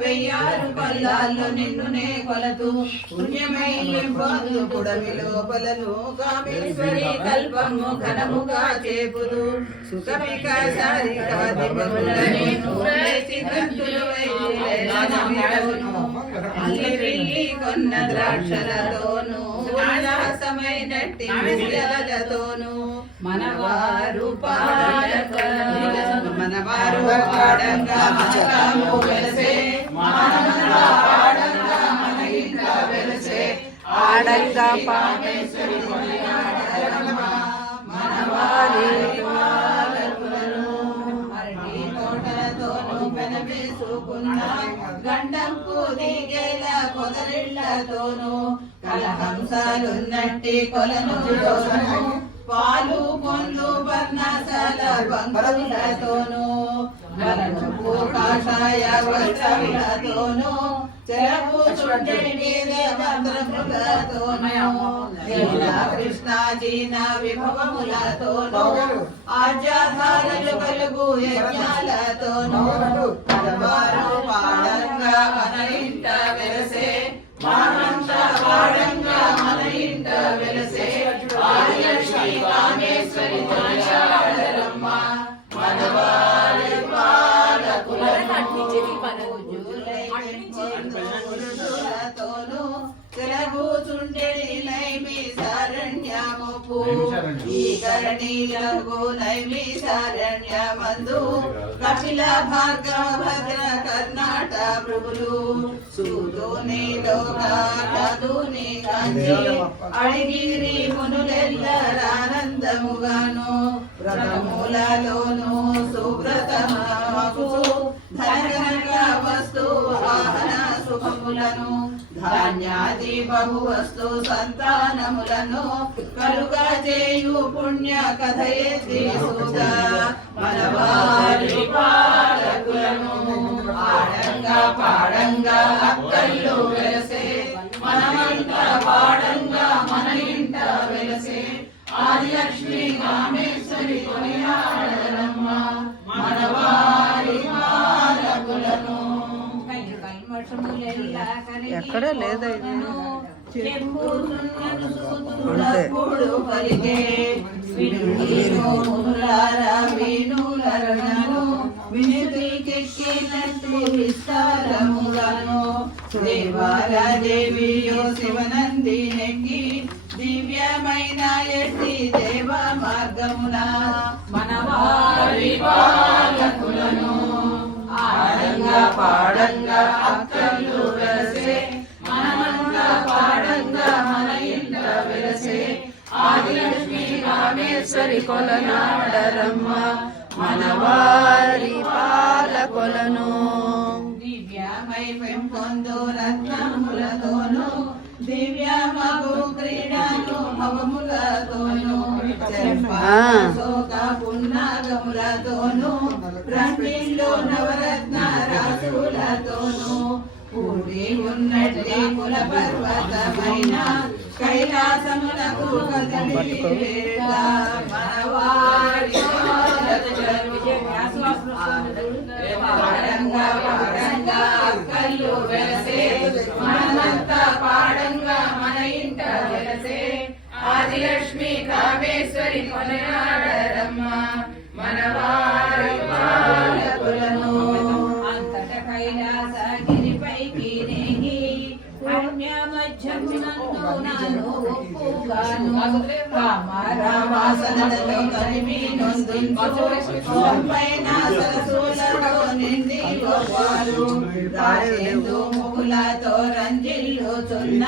వెయ్యారు కొల్లాల్లో నిన్నునే కొలతు పుణ్యమై పుడమి లోపలను కామేశ్వరి కల్పము ఘనముగా చేపుదు సుఖమిక కొన్న ద్రాక్షలతోనూ ఉల్లాసమైనట్టి విద్యలతోనూ మనవారు పాడంగా మనము వెలసే పాడంగా మన ఇంట వెలసే ఆడంగా పామేశ్వరి మనవారి అరటి తోటలతోనూ పెనవేసుకున్న గండంపు దిగేల పొదరిళ్లతోనూ కలహంసాలున్నట్టి కొలనులోనూ పాలు పొందు వర్ణశాల బంకులతోనూ మరణపు కాషాయ వస్త్రములతోనూ చెరపు చుండెడి మీద మంత్రములతోనూ కృష్ణాజీన విభవములతోనూ ఆజ్యాధారలు కలుగు యజ్ఞాలతోనూ వారు పాడంగా మన ఇంట వెలసే మానంతా పాడంగా మన ఇంట వెలసే ఆదిలక్ష్మి కామేశ్వరి తోషాడరమ్మ మనవారి పాలకులతోనూ తిరగూచుండెడి నైమి శరణ్యముపు ఈ కరణీలకు నైమి శరణ్యమందు కపిల భార్గవ భద్ర కర్ణాట ప్రభులు సూదోని లోకాదుని కాంచి అడిగిరి మునులెల్లరానందముగాను వ్రతములలోను సువ్రతమకు ధనగనక వస్తు వాహన సుఖములను ధాన్యాది బహు వస్తు సంతానములను కలుగా చేయు పుణ్య కథ మనవారి పాలకులను ఆడంగా పాడంగా అక్కళ్ళు వెలసే మనమంతా పాడంగా మన ఇంట వెలసే ఆదిలక్ష్మి కామేశ్వరి కొనియాడరమ్మ మనవారి పాలకులను ఎక్కడ లేదా దేవారాదేవియో శివనందినెక్కి దివ్యమైన ఎట్టి దేవ మార్గమున మనవారి పాలకులను ఆడంగా పాడంగా అక్కలు వెలసే మనమంతా పాడంగా మన ఇంట వెలసే ఆదిలక్ష్మి కామేశ్వరి కొలనాడరమ్మ మనవారి పాలకొలను దివ్యమై పెంపొందు రత్నములతోనూ దివ్యమగు క్రీడను భవములతోనూ శోక పున్నాగములతోనూ రంగిల్లో నవరత్న రాసులతోనూ కూడి ఉన్నట్టే కుల పర్వతమైన కైలాసములకు కదలి మనవారి పాడంగా పాడంగా అక్కలు వెలసే మనమంతా పాడంగా మన ఇంట వెలసే ఆదిలక్ష్మి కామేశ్వరి కొనియాడరమ్మ మనవారి పాలకులను అంతట కైలాసగిరిపైకి నేగి పుణ్యమధ్యమునందు ఒప్పుగాను కామరావాసనలో కలిమి నొందుపైన సరసులతో నిండి గోపాలు రాజేందు ముకులతో రంజిల్లుచున్న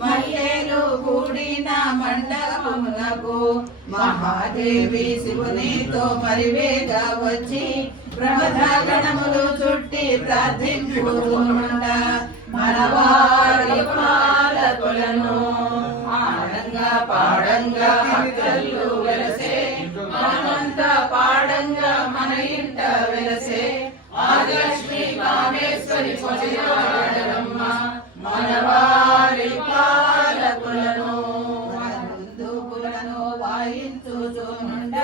మల్లేలు కూడిన మండపములకు మహాదేవి శివునితో మరివేగా వచ్చి ప్రమథగణములు చుట్టి ప్రార్థించుకుంట మనవారి పాలకులను ఆడంగా పాడంగా అక్కలు వెలసే మనమంతా పాడంగా మన ఇంట వెలసే ఆదిలక్ష్మి కామేశ్వరి కొనియాడరమ్మ మనవారి పాలకులను గాయించుచునుండ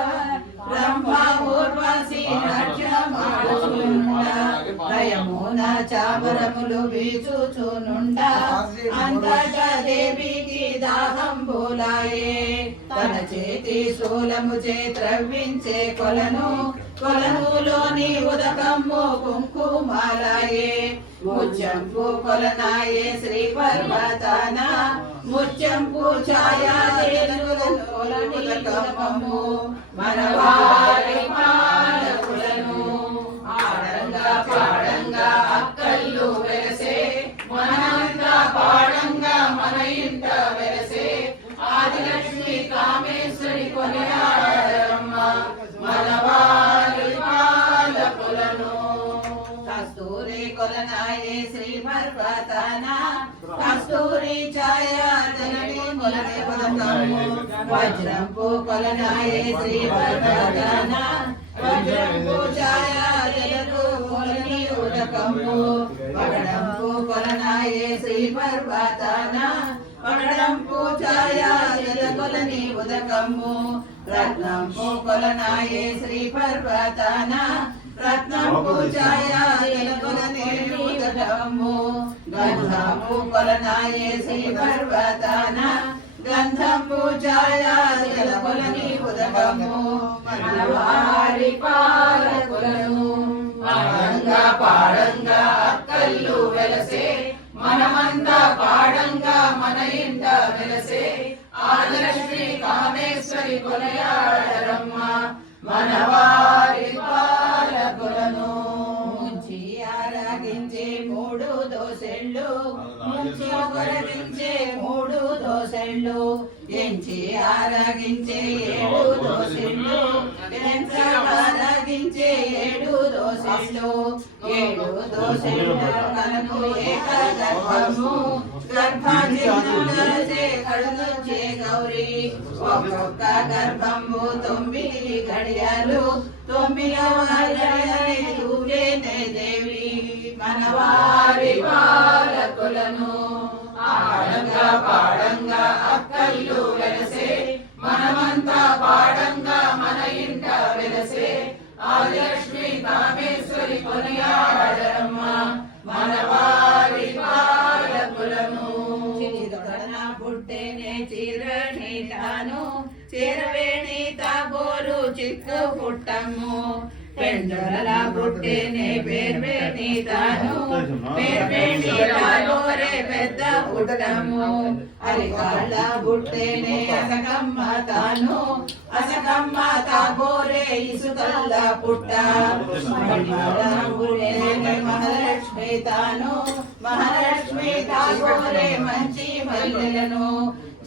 బ్రహ్మ ఊర్వశి నాట్యమాడుచునుండ లయమున చామరములు వీచుచునుండ అంతట దేవికి దాహం బోలాయే తన చేతి శూలము చే త్రవ్వించే కొలనులోని ఉదకమ్ము కుంకుమాలయే ముత్యంపు కొలనాయే శ్రీ పర్వతాన ముత్యంపు ఛాయా ఉదకమ్మము మనవారి పాలకులను ఆడంగా పాడంగా అక్కళ్ళు వెలసే మనంతా పాడంగా మన ఇంట వెలసే ఆదిలక్ష్మి కామేశ్వరి కొనియాడమ్మ మనవారి పాలకులను కస్తూరి కొలనాయే శ్రీ పర్వతాన కస్తూరి ఛాయా జనని కొలనే ఉదకము వజ్రంపు కొలనాయే శ్రీ పర్వతాన వజ్రంపు ఛాయా జనకు కొలని ఉదకము పగడంపు కొలనాయే శ్రీ పర్వతాన పగడంపు ఛాయా జలకొలని ఉదకము రత్నంపు కొలనాయే శ్రీ పర్వతాన రత్నంపు ఛాయా జలకొలని ఉదకము గంధము కొలనాయే శ్రీ పర్వతాన గంధంపు ఛాయా జలకొలని ఉదకము మనవారి పాలకులను పాడంగా పాడంగా అక్కళ్ళు వెలసే మనమంతా పాడంగా మన ఇంట వెలసే ఆదిలక్ష్మి కామేశ్వరి కొలయాడరమ్మ మనవారి పాలకులను ముంచి ఆరాగించే మూడు దోసెళ్ళు ముంచి కొరగించే మూడు దోసెళ్ళు ఎంచి ఆరాగించే ఏడు దోసెళ్ళు ఆరాగించే ఏడు దోసెళ్ళు ఏడు దోసెళ్ళు కనుకు ఏక గర్భము గర్భాచే కడునొచ్చే గౌరీ ఒక్కొక్క గర్భము 9 గడియాలు 9వ గడియని నువ్వేనే దేవి మనవారి పాలకులను ఆడంగా పాడంగా అక్కళ్ళు వెలసే మనమంతా పాడంగా మన ఇంట వెలసే ఆదిలక్ష్మి కామేశ్వరి కొనియాడరమ్మ మనవారి పాలకులను పుట్టేనే చీరణి తాను చేరవేణి తాబోరు చిక్కు పుట్టము పెండల పుట్టేనే పేర్వేణి తాను పేర్వేణి తాబోరే పెద్ద పుట్టము అరికాళ్ళ పుట్టేనే అసకమ్మ తాను అసకమ్మ తాబోరే ఇసుకల్ల పుట్ట మహాలక్ష్మి తాను మహాలక్ష్మి తాబోరే మంచి మల్లెలను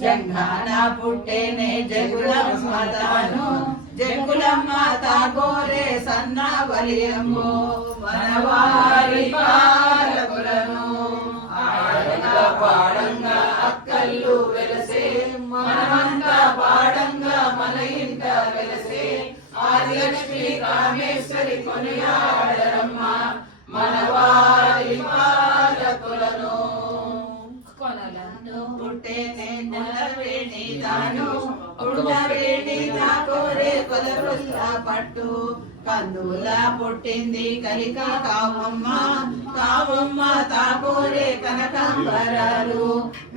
జంఘాన పుట్టేనే జగులమ్మ తాను జగులమ్మ తాగోరే సన్న వలియము మనవారి పాలకులను ఆడంగా పాడంగా అక్కళ్ళు వెలసే మనమంతా పాడంగా మన ఇంట వెలసే ఆదిలక్ష్మి కామేశ్వరి కొనియాడరమ్మ మనవారి పాలకులను కొనలందు పుట్టేనే నల్లవేణి తాను ఉండవేణి తాకోరే కొలరుల్ల పట్టు కందుల పుట్టింది కలిక కావమ్మ కావమ్మ తాకోరే కనకాంబరాలు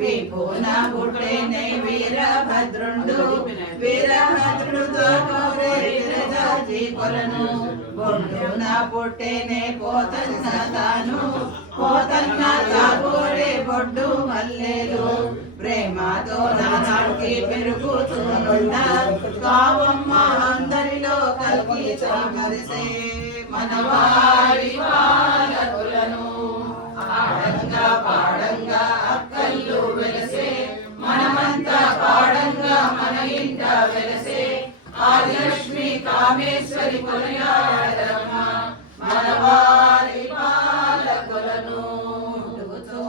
విపున పుట్టేనే వీరభద్రుండు వీరభద్రుడు తాకోరే విరజాజి కొలను బొడ్డున పుట్టేనే పోతన్న తాను పోతన్న తాకోరే బొడ్డు మల్లెలు ప్రేమతో నానాడికి పెరుగుతున్న కావమ్మ అందరిలో కలిగి చామరిసే మనవారి పాలకులను ఆడంగా పాడంగా అక్కళ్ళు వెలసే మనమంతా పాడంగా మన ఇంట వెలసే ఆదిలక్ష్మి కామేశ్వరి కొనియాడరమ్మ మనవారి పాలకులను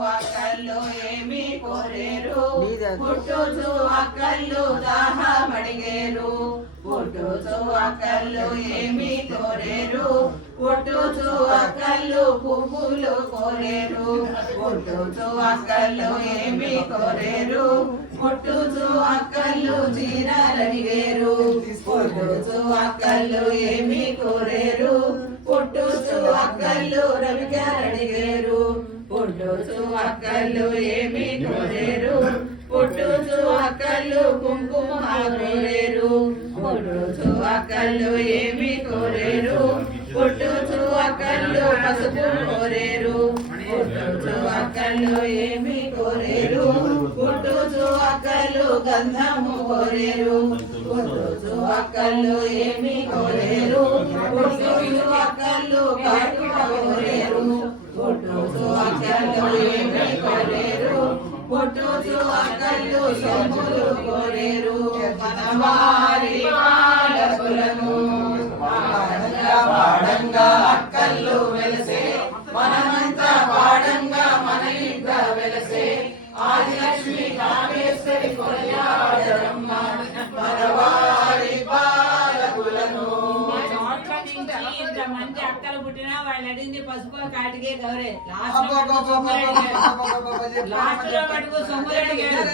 అక్కల్లో ఏమి కోరేరు పుట్టుచు అక్కళ్ళు దాహమడిగేరు పుట్టుచు అక్కళ్ళు ఏమి కోరేరు పుట్టుచు అక్కళ్ళు పువ్వులు కోరేరు పుట్టుచు అక్కళ్ళు ఏమి కోరేరు పుట్టుచు అక్కళ్ళు చీరలడిగేరు అక్కలు ఏమి కోరేరు పుట్టుచు అక్కలు రవిగారడిగేరు పుట్టుచు అక్కలు ఏమి కోరేరు పుట్టుచు అక్కలు కుంకుమ కోరేరు పుట్టుచు అక్కలు ఏమి కోరేరు పుట్టుచు అక్కలు పసుపు కోరేరు పుట్టుచు అక్కలు ఏమి కోరేరు పుట్టుచు అక్కలు గంధము కోరేరు పుట్టుచు అక్కలు ఏమి కోరేరు పుట్టుచు అక్కలు కాటుక కోరేరు పుట్టుచు అక్కలు ఏమి కోరేరు పుట్టుచు అక్కలు సొమ్ములు కోరేరు మనవారి పాలకులను పాడంగా అక్కలు వెలసే మనమంతా పాడంగా మన ఇంట వెలసే ఆదిలక్ష్మి కామేశ్వరి కొలయాడరమ్మ మనవారి పాలకులను. ఇంతమంది అక్కలు పుట్టినా వాళ్ళు అడిగింది పసుపు కాటికే గౌరే లాస్ట్ లో మటుకు సొమ్ములు అడిగారు.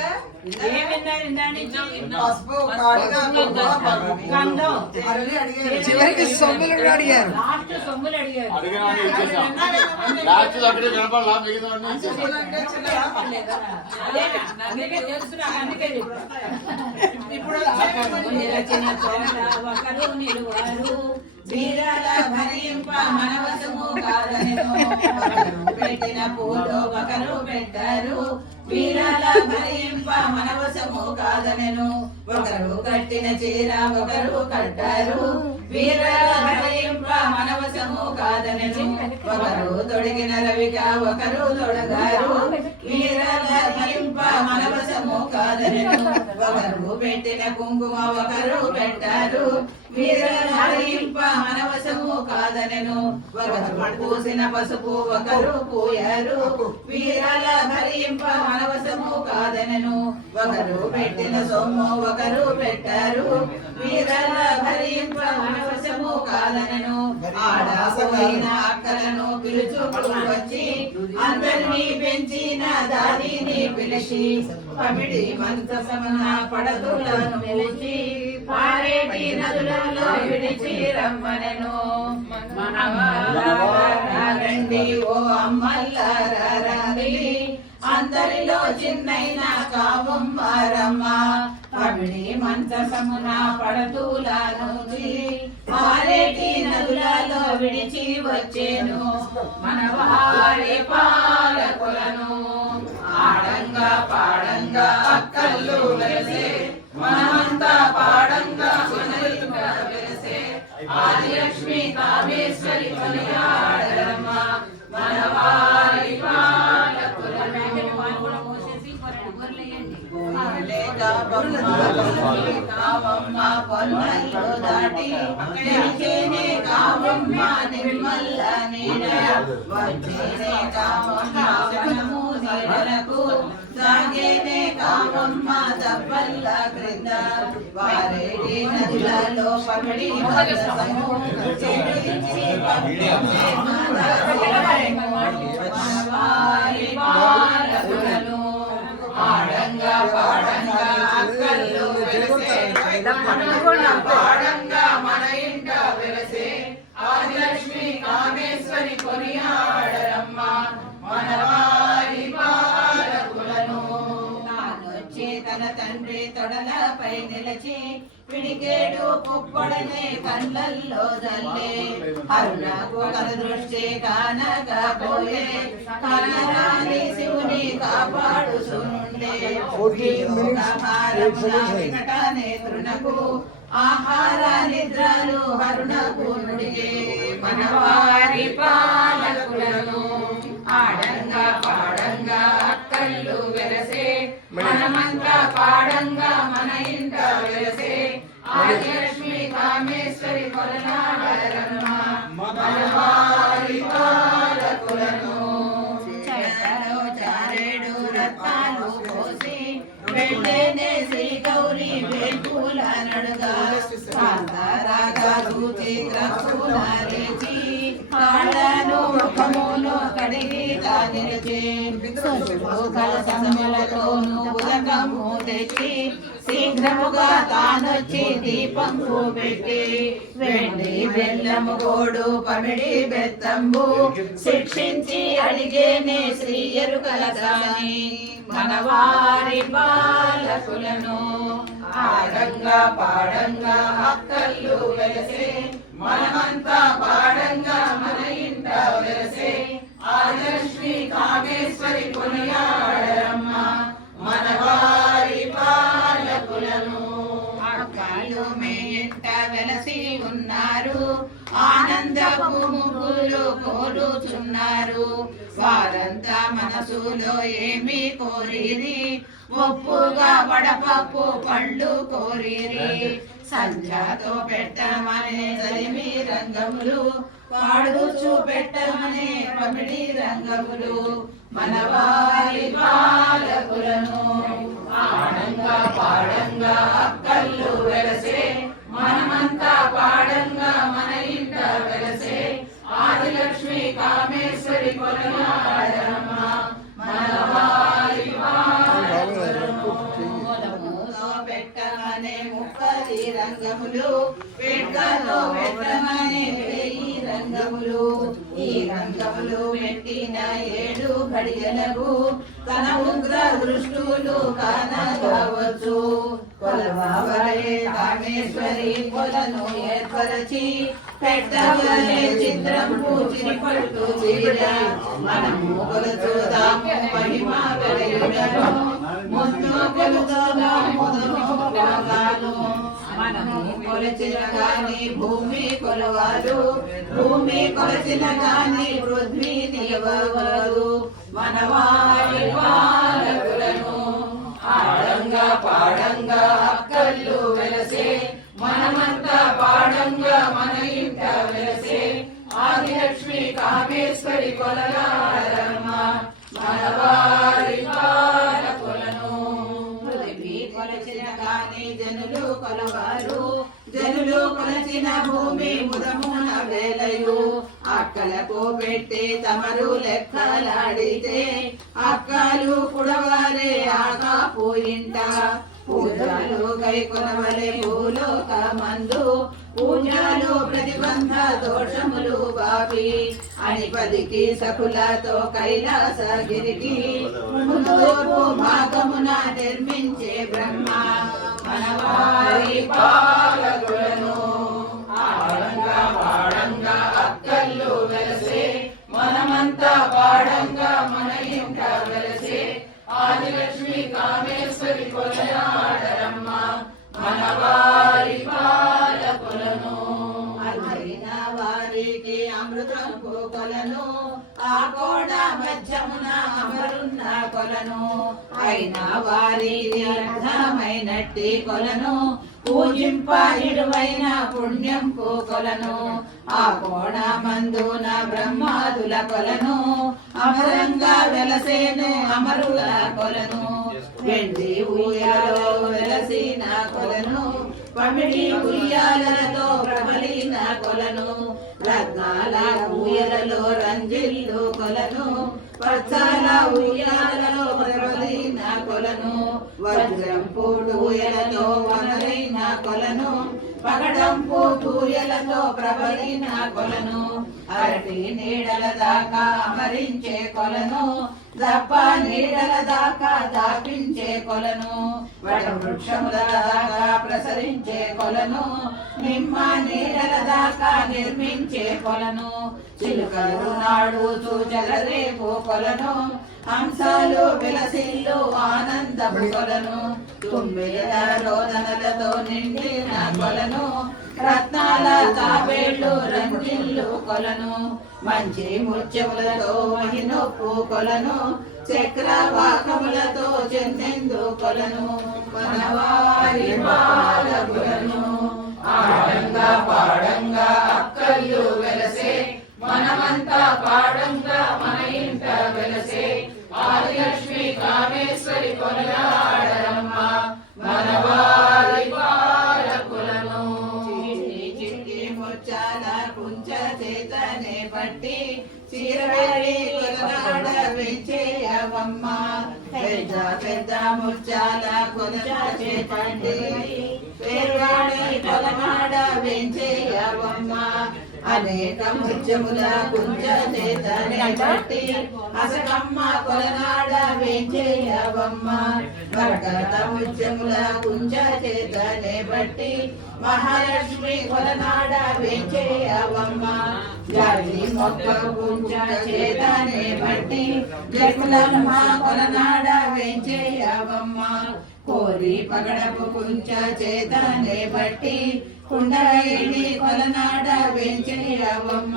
చివరికి సొమ్ములు అడిగారు. లాస్ట్ సొమ్ములు అడిగారు. అందుకే తెలుసు నాకు, అందుకే ఇప్పుడు నిలచిన చోట ఒకరు నిలువారు వీరాల భరింప మనవసము కాదనెను పెట్టిన పూలు ఒకరు పెట్టారు వీరాల భరింప మనవసము కాదనెను ఒకరు కట్టిన చీర ఒకరు కట్టారు వీరాల భరింప మనవసము కాదనెను ఒకరు తొడిగిన రవిక ఒకరు తొడగారు వీరాల భరింప మనవసము కాదనెను ఒకరు పెట్టిన కుంకుమ ఒకరు పెట్టారు వీరాల భరింప మనవసము కాదనెను ఒకరు పూసిన పసుపు ఒకరు పూయారు వీరాల భరింప మనవసము కాదనెను ఒకరు పెట్టిన సొమ్ము ఒకరు పెట్టారు వీరాల భరింప మనవసము కాదనెను ఆడపోయిన అక్కలను పిలుచుకు వచ్చి అందరినీ పెంచిన దానిని పిలిచి పమిడి మంత్రసమన పడతులను పిలిచి పారేటి నదులలో విడిచి రమ్మనెను రండి ఓ అమ్మల్లారా రండి అందరిలో చిన్నైన కావమ్మారమ్మ పమిడి మంత్రసమున పడతులను పారేటి నదులలో విడిచి వచ్చేను మనవారి పాలకులను ఆడంగా పాడంగా అక్కలు వెలిసే మనమంతా పాడంగా మనలింగా వెలిసే ఆదిలక్ష్మి కామేశ్వరి కొనియాడరమ్మ మనవారి పాలకులను కావమ్మ పొన్నల్లు దాటి నిలిచేనే కావమ్మ నిర్మల్ల నీడ వచ్చేనే కావమ్మ వనము నీడలకు సాగేనే కావమ్మ దబ్బల్ల క్రింద వారేటి నదులలో పమిడి మంత్రసము చెడిచి మనవారి పాలకులను ఆడంగా పాడంగా అక్కలు వెలసే పాడంగా మన ఇంట వెలసే ఆదిలక్ష్మి కామేశ్వరి కొనియాడరమ్మ మనవారి పాలకులను తానొచ్చి తన తండ్రి తొడలపై నిలిచి పిడికేడు పుప్పడనే కళ్ళల్లో జల్లే అరుణకు కల దృష్టి కానకపోయే కనరాని శివుని కాపాడుచునుండే నేత్రునకు ఆహార నిద్రలు హరుణకు నుడిగే మనవారి పాలకులను ఆడంగా పాడంగా అక్కళ్ళు వెలసే మనమంతా పాడంగా మన ఇంట వెలసే ఆదిలక్ష్మి కామేశ్వరి కొలనాడరమ్మ మనవారి పాలకులను చారేడు రత్నాలు పోసి వెళ్ళేనే శ్రీ గౌరీ వేల్పూల నడుగా కాంతారాగా చూచి గ్రహుల రేచి కాళ్ళను ముఖమును కడిగి తానిరచే కలసములతోను ఉదకము తెచ్చి శ్రీ విఘ్నముగా తానొచ్చి దీపంపు పెట్టి వెండి బెల్లము గోడు పమిడి బెత్తంబు శిక్షించి అడిగేనే శ్రీ ఎరుకల దాని మనవారి బాలకులను ఆడంగా పాడంగా అక్కల్లు వెలసే మనమంతా పాడంగా మన ఇంట వెలసే ఆదిలక్ష్మి కామేశ్వరి కొనియాడరమ్మ మనవారి బాలకులను అక్కలు మీ ఇంట వెలసి ఉన్నారు ఆనందపు ముగ్గులు కోరుచున్నారు వారంతా మనసులో ఏమి కోరిరి ఒప్పుగా వడపప్పు పళ్ళు కోరిరి సంజాతో పెట్టమనే తలిమి రంగములు పాడుచు పెట్టమనే పమిడి రంగములు మనవారి బాలకులను ఆడంగా పాడంగా అక్కల్లు వెలసే మనమంతా పాడంగా మన ఇంట వెలసే ఆదిలక్ష్మి కామేశ్వరి కొనియాడరమ్మ మనవారి బాలకులను పెట్టమనే ముప్పది రంగములు పెట్టతో పెట్టమనే వెయ్యి రంగములు ఈ రంగములు పెట్టిన 7 ఘడియలకు తన ఉగ్ర దృష్టులు కానవచ్చు కొలవలే కామేశ్వరి కొలను ఏర్పరచి పెట్టవలే చిత్రంపు చిరిపట్టు చీర మనము కొలుచుదాము మహిమ వెలయుడను ముందు కొలుచుదాము మనము కొలచిన గాని భూమి కొలవారు భూమి కొలచిన గాని పృథ్వీ నిలవరు మనవారి బాలకులను ఆడంగా పాడంగా అక్కల్లు వెలసే మనమంతా పాడంగా మన ఇంట వెలసే ఆదిలక్ష్మి కామేశ్వరి కొలగాడరమ్మ మనవారి బాలకులను పృథ్వీ కొలచిన గాని జనులు కొలవారు జనులు కొలచిన భూమి ముదమున వేలయు అక్కలకు పెట్టి తమరు లెక్కలాడితే అక్కలు కుడవారే ఆగాపోయింట పూజలు కై కొనవలే భూలోక మందు పూజలు ప్రతిబంధ దోషములు బాపి అని 10 సకులతో కైలాసగిరికి తూర్పు భాగమున నిర్మించే బ్రహ్మ మనవారి బాలకులను ఆడంగా పాడంగా అక్కల్లు వెలసే మనమంతా పాడంగా మన ఇంట వెలసే ఆదిలక్ష్మి కామేశ్వరి కొలయాడరమ్మ మనవారి బాలకులను అర్జున వారికి అమృతంపు కొలను ఆ కోడ మధ్యమున అమరున్న కొలను అయిన వారికి అర్థమైనట్టి కొలను పూజింప ఇడువైన పుణ్యంపు కొలను ఆ కోడ మందున బ్రహ్మాదుల కొలను అమరంగా వెలసేను అమరుల కొలను వెండి ఊయలలో వెలసిన కొలను పమిడి ఉయ్యాలతో ప్రబలిన కొలను రత్నాల ఊయలలో రంజిల్లు కొలను పచ్చాల ఉయ్యాలలో ప్రబలిన కొలను వజ్రంపు ఊయలతో వనరైన కొలను పగడంపు తూయలతో ప్రబలిన కొలను అరటి నీడల దాకా అమరించే కొలను దప్ప నీడల దాకా దాపించే కొలను వట వృక్షముల దాకా ప్రసరించే కొలను నిమ్మ నీడల దాకా నిర్మించే కొలను చిలుకలు నాడు చూచలరేపు కొలను హంసాలు విలసిల్లు ఆనందము కొలను తుమ్మిల రోదనలతో నిండిన కొలను రత్నాల తాబేళ్లు రంజిల్లు కొలను మంచి ముత్యములతో మహినొప్పు కొలను చక్రవాకములతో చెన్నెందు కొలను మనవారి బాలకులను ఆడంగా పాడంగా అక్కల్లు వెలసే మనమంతా పాడంగా మన ఇంట వెలసే ఆదిలక్ష్మి కామేశ్వరి కొలయాడరమ్మ మనవారి బాలకులను చిట్టి ముచ్చాల కుంచ చేతనే పట్టి చీరవేడి కొలనాడ వెంచేయవమ్మ పెద్ద పెద్ద ముత్యాల కొనచ చేతండి పేరువాడి కొలనాడ వెంచేయవమ్మ అనేక ముత్యముల కుంజ చేతనే బట్టి అసకమ్మ కొలనాడ వెంచేయవమ్మ వరకత ముత్యముల కుంజ చేతనే బట్టి మహాలక్ష్మి కొలనాడ వెంచేయవమ్మ జాతి మొక్క కుంజ చేతనే బట్టి జకులమ్మ కొలనాడ వెంచేయవమ్మ కోరి పగడపు కుంచ చేతనే బట్టి కుండలైని కొలనాడ వెంచేయవమ్మ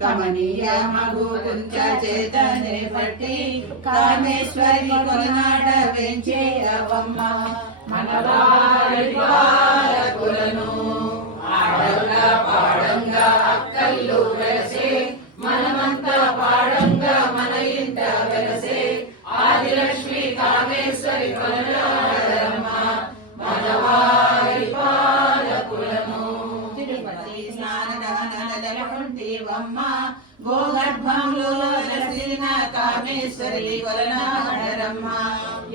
కమనీయ మగు కుంచ చేతనే బట్టి కామేశ్వరి కొలనాడ వెంచేయవమ్మ మనవారి బాలకులను ఆడంగా పాడంగా అక్కల్లు వెలసే మనమంతా పాడంగా మన ఇంట వెలసే ఆదిలక్ష్మి కామేశ్వరి కొలనాడమ్మ మనవారి పాలకులను తిరుపతి స్నానదానలకుంటివమ్మ గోగర్భంలో వెలసిన కామేశ్వరి కొలనాడరమ్మ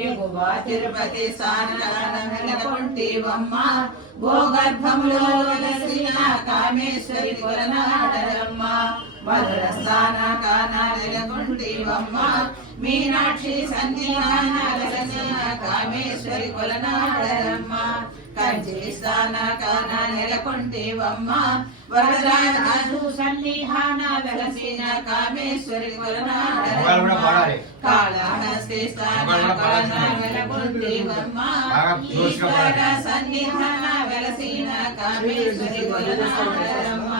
ఎగువ తిరుపతి స్నానదానలకుంటివమ్మ గోగర్భంలో వెలసిన కామేశ్వరి కొలనాడరమ్మ మధుర స్థాన కానాలకుంటివమ్మ మీనాక్షి సన్నిధాన వెలసిన కామేశ్వరి కొలనాడరమ్మ కంచి స్థాన కాన నెలకొంటివమ్మ వరదరాజు సన్నిధాన వెలసిన కామేశ్వరి కొలనాడరమ్మ కాళహస్తి స్థాన కాన నెలకొంటివమ్మ ఈశ్వర సన్నిధాన వెలసిన కామేశ్వరి కొలనాడరమ్మ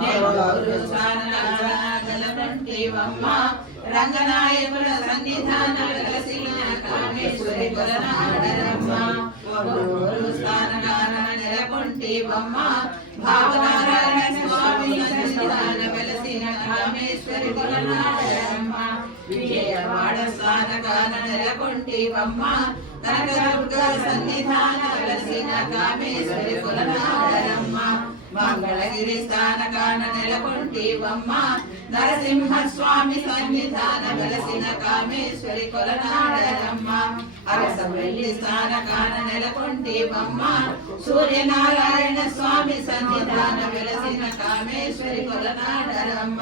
నెల్లూరు స్థాన నెలకొంటివమ్మ రంగనాయకుల సన్నిధాన వెలసిన కామేశ్వరి కొలనాడరమ్మ ఒల్లూరు స్థానగాన నెలకొంటివమ్మ భావనారాయణ స్వామి సన్నిధాన వెలసిన కామేశ్వరి కొలనాడరమ్మ విజయవాడ స్థానగాన నెలకొంటివమ్మ కనకదుర్గ సన్నిధాన వెలసిన కామేశ్వరి కొలనాడరమ్మ మంగళగిరి స్థానకాన నెలకొంటివమ్మ నరసింహ స్వామి సన్నిధాన వెలసిన కామేశ్వరి కొలనాడరమ్మ అరసవల్లి స్థానకాన నెలకొంటివమ్మ సూర్యనారాయణ స్వామి సన్నిధాన వెలసిన కామేశ్వరి కొలనాడరమ్మ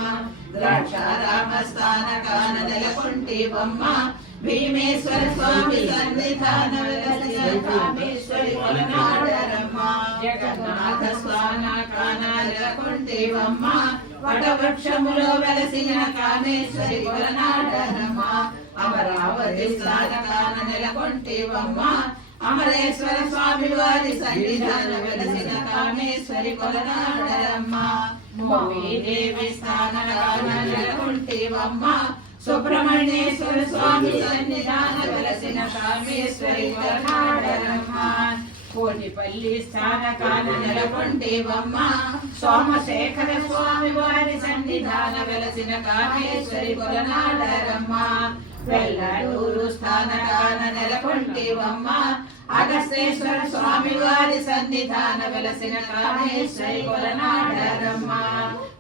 ద్రాక్షారామ స్థానకాన నెలకొంటివమ్మ భీమేశ్వర స్వామి సన్నిధాన వెలసిన కామేశ్వరి కొలనాడరమ్మ జగన్నాథ స్థానకాన నెలకొంటివమ్మ వటవృక్షములో వెలసిన కామేశ్వరి కొలనాడరమ్మ అమరావతి స్థానకాన నెలకొంటివమ్మ అమరేశ్వర స్వామి వారి సన్నిధాన వెలసిన కామేశ్వరి కొలనాడరమ్మ మోవీదేవి స్థానకాన నెలకొంటివమ్మ సుబ్రహ్మణ్యేశ్వర స్వామి సన్నిధాన వెలసిన కామేశ్వరి కొలనాడరమ్మ కోటిపల్లి స్థానకాన నెలకొంటివమ్మ సోమశేఖర స్వామి వారి సన్నిధాన వెలసిన కామేశ్వరి కొలనాడరమ్మ వెల్లూరు స్థానకాన నెలకొంటివమ్మ అగస్తేశ్వర స్వామి వారి సన్నిధాన వెలసిన కామేశ్వరి కొలనాడరమ్మ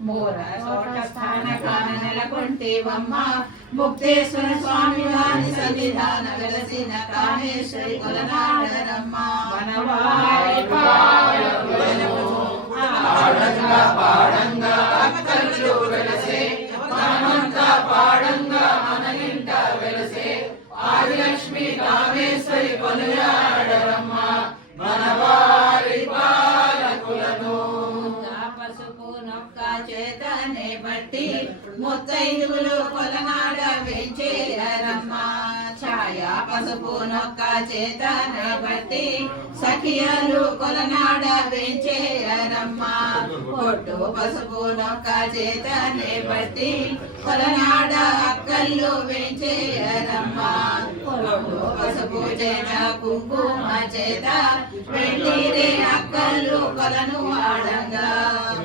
మూర చోట స్థానకాన నెలకొంటివమ్మ ముక్తేశ్వర స్వామి వారి సన్నిధాన వెలసిన కామేశ్వరి కొలనాడరమ్మ మనవారి పాలకులను ఆడంగా పాడంగా అక్కలు వెలసే మనమంతా పాడంగా మన ఇంట వెలసే ఆదిలక్ష్మి కామేశ్వరి కొలనాడరమ్మ మనవారి పాలకులను పసుపు నొక్క చేతనే బట్టి ముత్తైదువులు కొలనాడ వెంచేయరమ్మ ఛాయా పసుపు నొక్క చేతనే బట్టి సఖియాలు కొలనాడ వెంచేయరమ్మ పొట్టు పసుపు నొక్క చేతనే బట్టి కొలనాడ అక్కళ్ళు వెంచేయరమ్మ పొట్టు పసుపు చేత కుంకుమ చేత వెళ్ళిరే అక్కళ్ళు కొలను ఆడంగా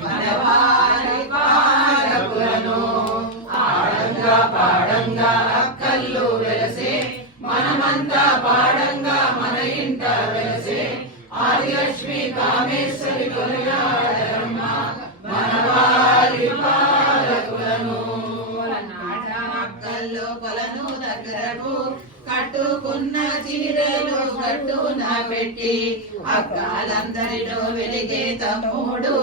మనవారి పాలకులను ఆడంగా పాడంగా అక్కళ్ళు వెలసే మనమంతా పాడంగా మన ఇంట వెలసే ఆదిలక్ష్మి కామేశ్వరి కొలనాడరమ్మ మనవారి పాలకులను అక్కల్లో కొలను దగ్గరకు కట్టు కట్టుకున్న చీరలు కట్టున పెట్టి అక్కలందరిలో వెలిగే తమ్ముడు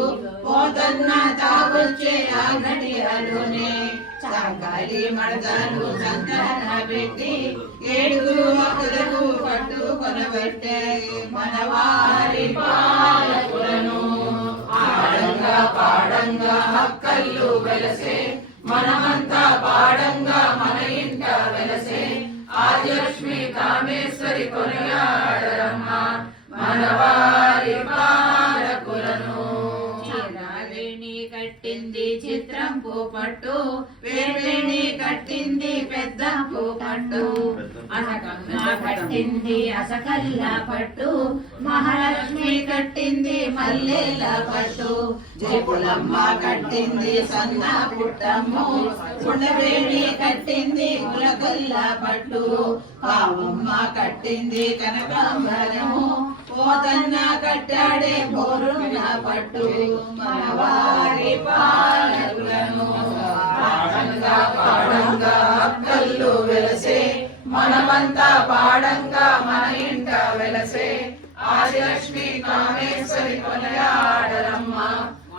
పోతన్న తాగొచ్చే ఆ గడియలోనే సంకాలి మడతలు సంకన పెట్టి ఏడుగురు ఒకరు కట్టుకొనబెట్టే మనవారి పాలకులను ఆడంగా పాడంగా హక్కళ్ళు వెలసే మనమంతా పాడంగా మన ఇంట వెలసే ఆదిలక్ష్మి కామేశ్వరి కొనియాడరమ్మ మనవారి పాలకులను చీరావేణి కట్టింది చిత్రంపు పట్టు వేణి కట్టింది పెద్దంపు పట్టు అనకమ్మ కట్టింది అసకల్ల పట్టు మహాలక్ష్మి కట్టింది మల్లెల పట్టు జయపులమ్మ కట్టింది సన్న పుట్టమ్ము ఉండవేణి కట్టింది ములకల్ల పట్టు కావమ్మ కట్టింది కనకాంబరము పోతన్న కట్టాడే బోరున్న పట్టు మనవారి పాలకులను పాడంగా పాడంగా కళ్ళు వెలసే మనమంతా పాడంగా మన ఇంట వెలసే ఆదిలక్ష్మి కామేశ్వరి కొనియాడరమ్మ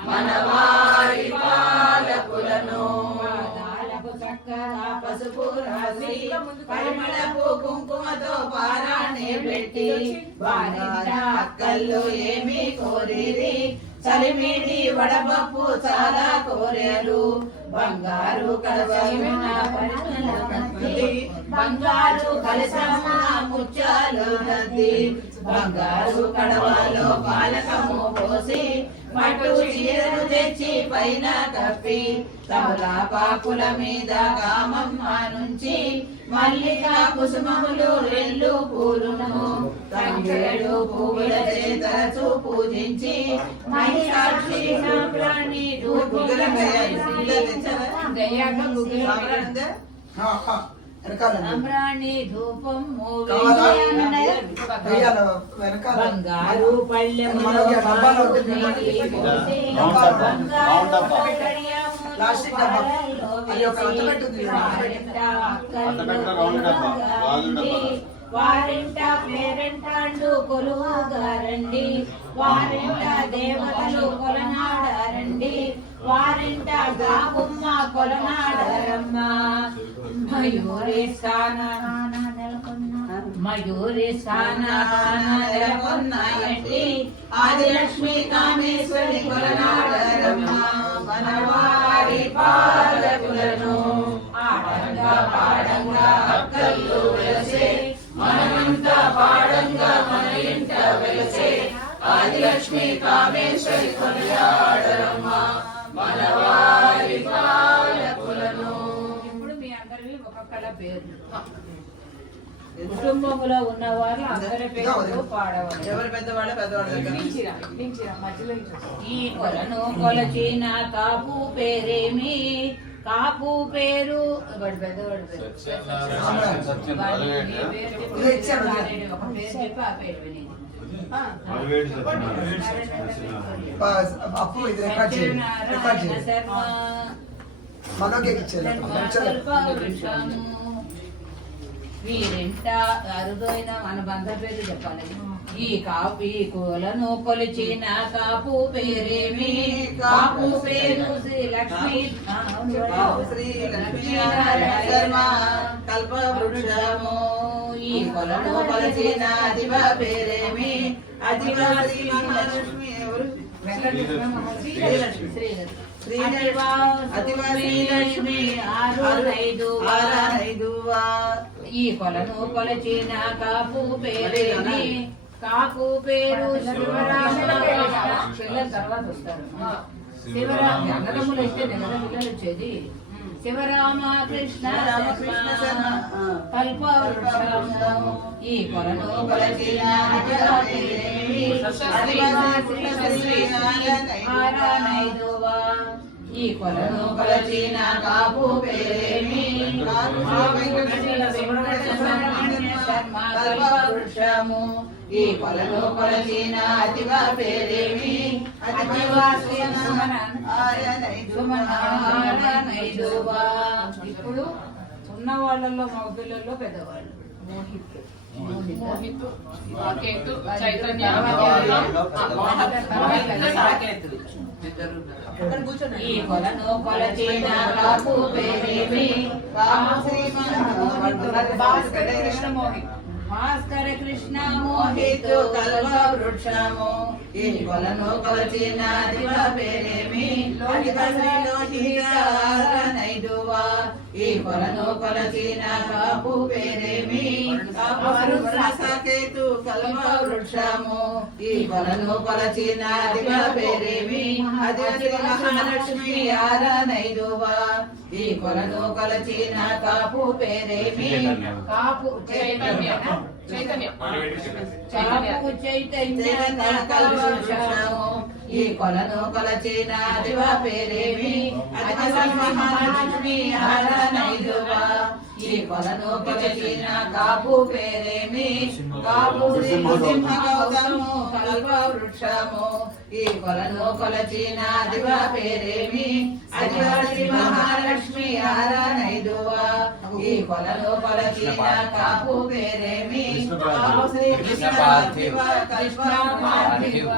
మనవారి పాలకులను చక్కగా పసుపు రాసి పరిమళపు కుంకుమతో పారాణి పెట్టి వారింట అక్కల్లో ఏమి కోరిరి చలిమిడి వడపప్పు చాలా కోరారు బంగారు కలసమున బంగారు కలసమున ముత్యాలు నది బంగారు కడవలో పాలకము పోసి పట్టు చీరను తెచ్చి పైన కప్పి తమలపాకుల మీద కామమ్మ నుంచి మల్లిక కుసుమములు రెల్లు పూలును తంగేడు పువ్వుల చేతరచు పూజించి మహిషాక్షి సాంబ్రాణి సాంబ్రాణి ధూపం బంగారు పళ్ళెము వారింట పేరంటాండు కొలువుగారండి వారింట దేవతలు కొలనాడారండి వారింట గాబుమ్మ కొలనాడారమ్మ మయూరి స్థాన నెలకొన్నాయండి ఆదిలక్ష్మి కామేశ్వరి కొలనాడారమ్మ మనవారి పాలకులను ఆడంగా పాడంగా హక్కళ్ళు వెలసే మనమంతా పాడంగా మన ఇంట వెలసే ఆదిలక్ష్మి కామేశ్వరి కొనియాడరమ్మ మనవారి పాలకులను. ఇప్పుడు మీ అందరివి ఒక్కొక్కల పేర్లు కుటుంబంలో ఉన్నవారు అందరి పేర్లు పాడవాలి. ఎవరు పెద్దవాళ్ళ ఈ కొలను కొలచిన కాపు పేరేమి కాపు పేరు పెద్దవాడు వీరింట అరుదైన మన బంధ పేరు చెప్పాలి. ఈ కాపీ కూలను కొలిచిన కాపు పేరేమి కాపు పేరు శ్రీ లక్ష్మీ శర్మ కల్పవృక్షము. ఈ కొలను కొలిచిన అదివ పేరేమి అదివ శ్రీ మహాలక్ష్మి ఎవరు శ్రీలక్ష్మి ఆరైదువా. ఈ కొలను కొలచిన కాపు పేరేమి కాపు పేరు పిల్లల తర్వాత వస్తారు. శివరామ అన్నదమ్ములు అయితే నెల పిల్లలు వచ్చేది. శివరామకృష్ణ కల్పవృక్షము. ఈ కొలను కొలచిన ఆరానైదువా. ఈ కొలను కొలచిన కాపు పేరేమి కల్పవృక్షము. ఈ కొలను కొలచిన అతివ పేరేమి ఇప్పుడు ఉన్న వాళ్ళల్లో మగ పిల్లల్లో పెద్దవాళ్ళు మోహిత్ రాకేతు, చైతన్య, సాకేతు. ఈ కొలను కొలచిన కాపు పేరేమి కాము శ్రీ భాస్కర కృష్ణ మోహిత్, భాస్కర కృష్ణ మోహిత్ కల్వ వృక్షము ఈ కొలను కొలచిన దివ పేరేమి అధిక శ్రీలోహితైదువా ఈ కొలను కొలచిన కాపు పేరేమి సాకేతు కల్వ వృక్షము ఈ కొలను కొలచిన దివ పేరేమి అధిక శ్రీ మహాలక్ష్మి ఆరనైదువా ఈ కొలను కొలచిన కాపు పేరేమి కాపు చైతన్య, చైతన్య, చాపు చైతన్య కల్పవృక్షము ఈ కొలను కొలచిన దివ పేరేమి అధిక మహాలక్ష్మి ఆరనైదువా ఈ కొలను కొలచిన కాపు పేరేమి కాపు సింహ గౌతము కల్ప వృక్షము ఈ కొలను కొలచిన దివ పేరేమి అధిక శ్రీ మహాలక్ష్మి ఆరనైదువా ఈ కొలను కొలచిన కాపు పేరేమి కాపు శ్రీ కృష్ణ పార్థివ కల్ప పార్థివ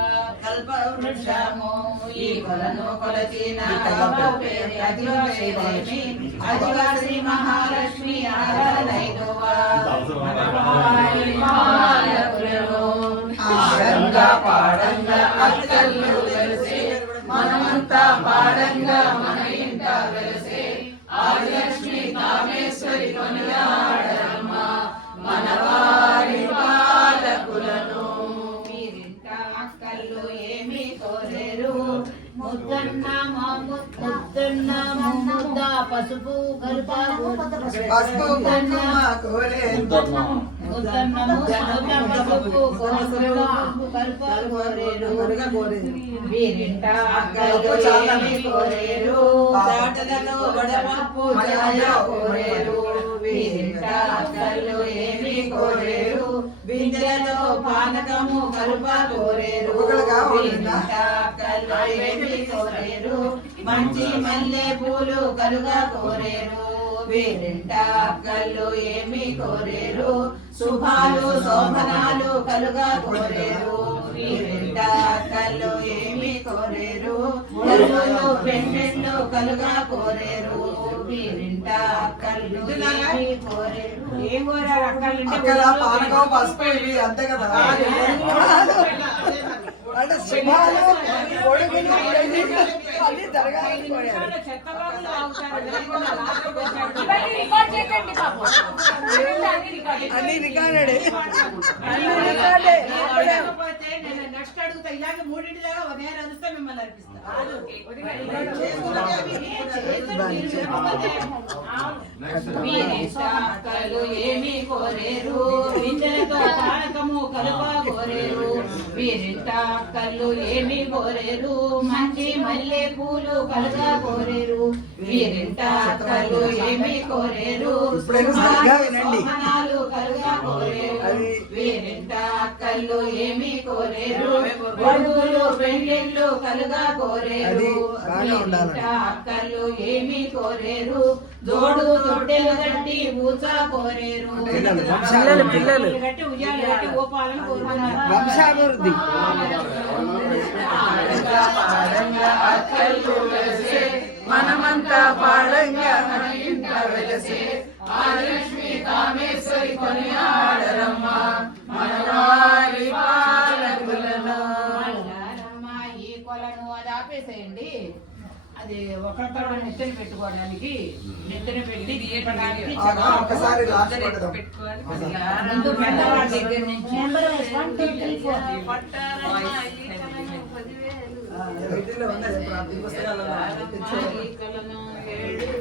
కల్ప వృక్షము ఈ కొలను కొలచిన కాపు పేరేమి అధిక శ్రీ మహాలక్ష్మి ఆరనైదువా ఆడంగా పాడంగా అక్కర్లు తెలిసే మనమంతా పాడంగా మన ఇంట వెలసే ఆదిలక్ష్మి కామేశ్వరి కొనియాడమ్మ మనవారి పాలకులను మీరింట అక్కర్లు ఏమి కోరేరు ముద్దన్న ముద్దన్న ముద్ద పసుపు కలుప ముద్దన్న వీరింట అక్కలు కోరేరు దాటలలో వడపప్పు ఛాయ కోరేరు వీరింట అక్కలు ఏమి కోరేరు బిందెలలో పానకము కలుప కోరేరు వీరింట అక్కలు ఏమి కోరేరు మంచి మల్లె పూలు కలుగా కోరేరు వీరింట అక్కలు ఏమి కోరేరు శుభాలు శోభనాలు కలుగా కోరేరు వీరింట అక్కలు ఏమి కోరేరు నలుగురు పెండెళ్ళు కలుగా కోరేరు వీరింట అక్కలు ఏమి కోరేరు ఏం కోరారు అక్కలు అక్కడ పానకం పసుపు ఇవి అంతే కదా అంటే శుభాలు కొడుకులు అన్ని జరగాలని కోరారు. చెత్త బాబులు ఆగుతారు. ఇవన్నీ రికార్డ్ చేయకండి పాపం. అన్ని రికార్డెడే లేకపోతే నేను నెక్స్ట్ అడుగుతా ఇలాగే మూడింటిలాగా ఉదయం అరుస్తా మిమ్మల్ని అర్పిస్తా వీరింటాకలు ఏమి కోరేరు విందెలతో తారకము కలుప కోరేరు వీరింటాకలు ఏమి కోరేరు మంచి మల్లె పూలు కలుగా కోరేరు వీరింటాకలు ఏమి కోరేరు శోభనాలు కలుగా కోరేరు వీరింటాకలు ఏమి కోరేరు గొడుగులు పెండెళ్ళు కలుగా కోరేరు వీరింటాకలు ఏమి కోరేరు జోడు తొట్టెలు కట్టి ఊచా కోరేరు పిల్లలు గట్టి ఉయ్యాలు గట్టి ఓపాలని కోరుకున్నారు వంశాభివృద్ధి మనమంతా పాడంగా మన ఇంట వెలసే ఆదిలక్ష్మి కామేశ్వరి కొనియాడరమ్మ మనవారి పాలకులను. ఈ కొలను అది ఆపేసేయండి. అది ఒకరితో నెత్తని పెట్టుకోవడానికి నెత్తని పెట్టి దీపడానికి ఒకసారి లాస్ట్ ముందు పెద్దవాడి దగ్గర నుంచి వీటిలో ఉన్నది పుస్తకాలలో ఈ కొలను 7